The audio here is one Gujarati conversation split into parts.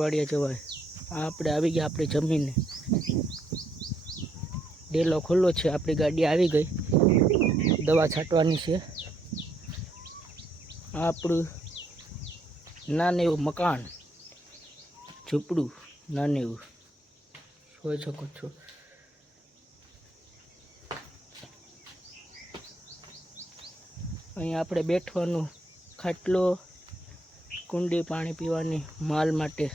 અઠવાડિયા જવાય આપણે આવી ગયા આપણી જમીને. ડેલો ખુલ્લો છે, આપણી ગાડી આવી ગઈ. દવા છાંટવાની છે. આપણું નાનું એવું મકાન. ઝૂંપડું, નાનું એવું. જોઈ શકો છો. અહીં આપણે બેઠવાનું ખાટલો, કુંડી પાણી પીવાની માલ માટે.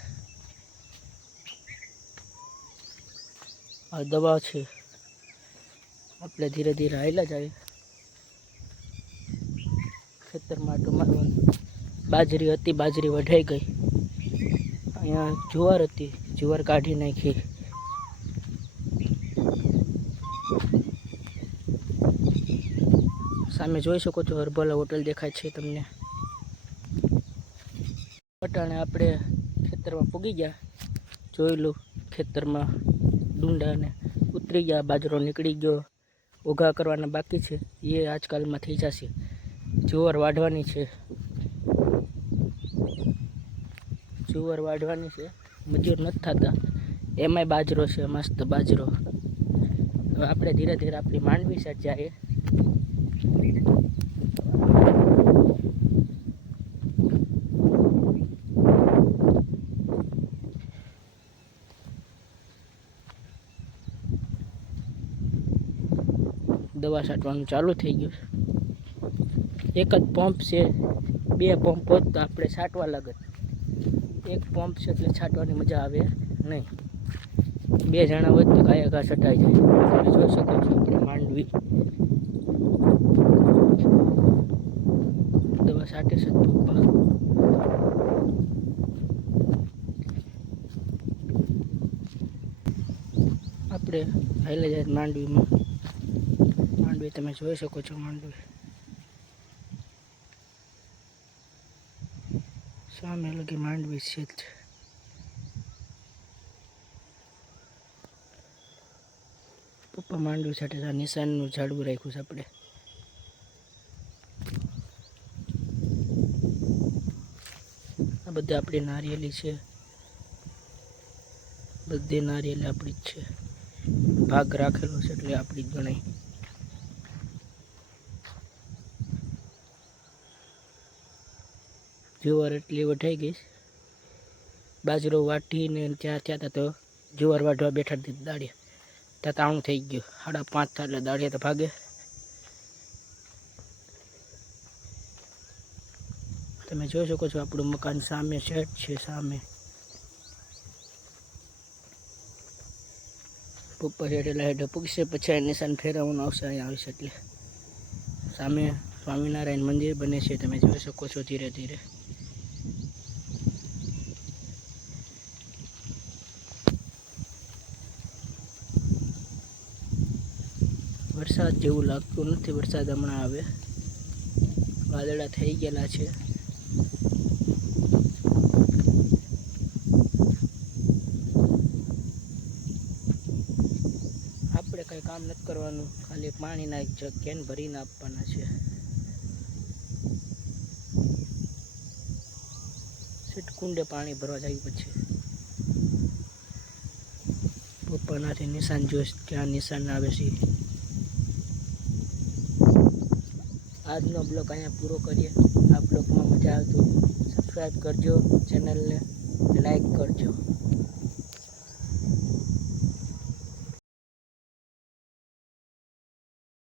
આ દવા છે. આપણે ધીરે ધીરે હાલ્યા જાય ખેતરમાં ટમાટર બાજરી હતી, બાજરી વઢાઈ ગઈ. અહીંયા જુવાર હતી, જુવાર કાઢી નાખી. સામે જોઈ શકો છો, હરભલા હોટલ દેખાય છે તમને. અટાણે આપણે ખેતરમાં પૂગી ગયા. જોઈ લો ખેતરમાં ડુંડાને ઉતરી ગયા, બાજરો નીકળી ગયો. ઉઘા કરવાના બાકી છે. એ આજકાલમાં થઈ જશે. જુવાર વાઢવાની છે. જુવાર વાઢવાની છે. મજૂર નથી થતા. એમાંય બાજરો છે, મસ્ત બાજરો. હવે આપણે ધીરે ધીરે આપણી માંડવી સાઈડ જઈએ. દવા છાંટવાનું ચાલુ થઈ ગયું છે. એક જ પંપ છે, બે પંપ હોત તો આપણે છાંટવા લાગત એક પંપ છે એટલે છાંટવાની મજા આવે નહીં. બે જણા હોય તો કાયા ઘા છટાઈ જાય. તમે જોઈ શકો છો આપણે માંડવી. દવા છાંટે છે પપ્પા. આપણે હાઈલે જાય માંડવીમાં. માંડવી તમે જોઈ શકો છો માંડવી. સામે લગી માંડવી છે પપ્પા માંડવી સાથે નિશાનનું ઝાડવું રાખ્યું છે આપણે. આ બધી આપણી નારિયેલી છે. બધી નારિયેલી આપણી જ છે. ભાગ રાખેલો છે એટલે આપણી જ ગણાય. જુવાર એટલી વઢાઈ ગઈ બાજરો વાટીને ત્યાં ત્યાં હતા તો જુવાર વાઢવા બેઠા દાડિયા ત્યાં તાણું થઈ ગયું. સાડા પાંચ થાય એટલે દાડિયા તો ભાગે. તમે જોઈ શકો છો આપણું મકાન સામે શેડ છે, સામે. પપ્પા શેડ એટલે હેઠળ પૂગશે, પછી નિશાન ફેરવવાનું આવશે, અહીંયા આવશે એટલે. સામે સ્વામિનારાયણ મંદિર બને છે, તમે જોઈ શકો છો ધીરે ધીરે. વરસાદ જેવું લાગતું નથી. વરસાદ હમણાં આવે. વાદળા થઈ ગયેલા છે. આપણે કંઈ કામ નથી કરવાનું. ખાલી પાણીના એક જગ કેન ભરીને આપવાના છે. સીટ કુંડે પાણી ભરવા જાય પછી. પપ્પાનાથી નિશાન જોઈશ. ત્યાં નિશાન આવે છે આજનો બ્લોગ અહીંયા પૂરો કરીએ. આ બ્લોગમાં મજા આવતું સબસ્ક્રાઈબ કરજો ચેનલને લાઈક કરજો.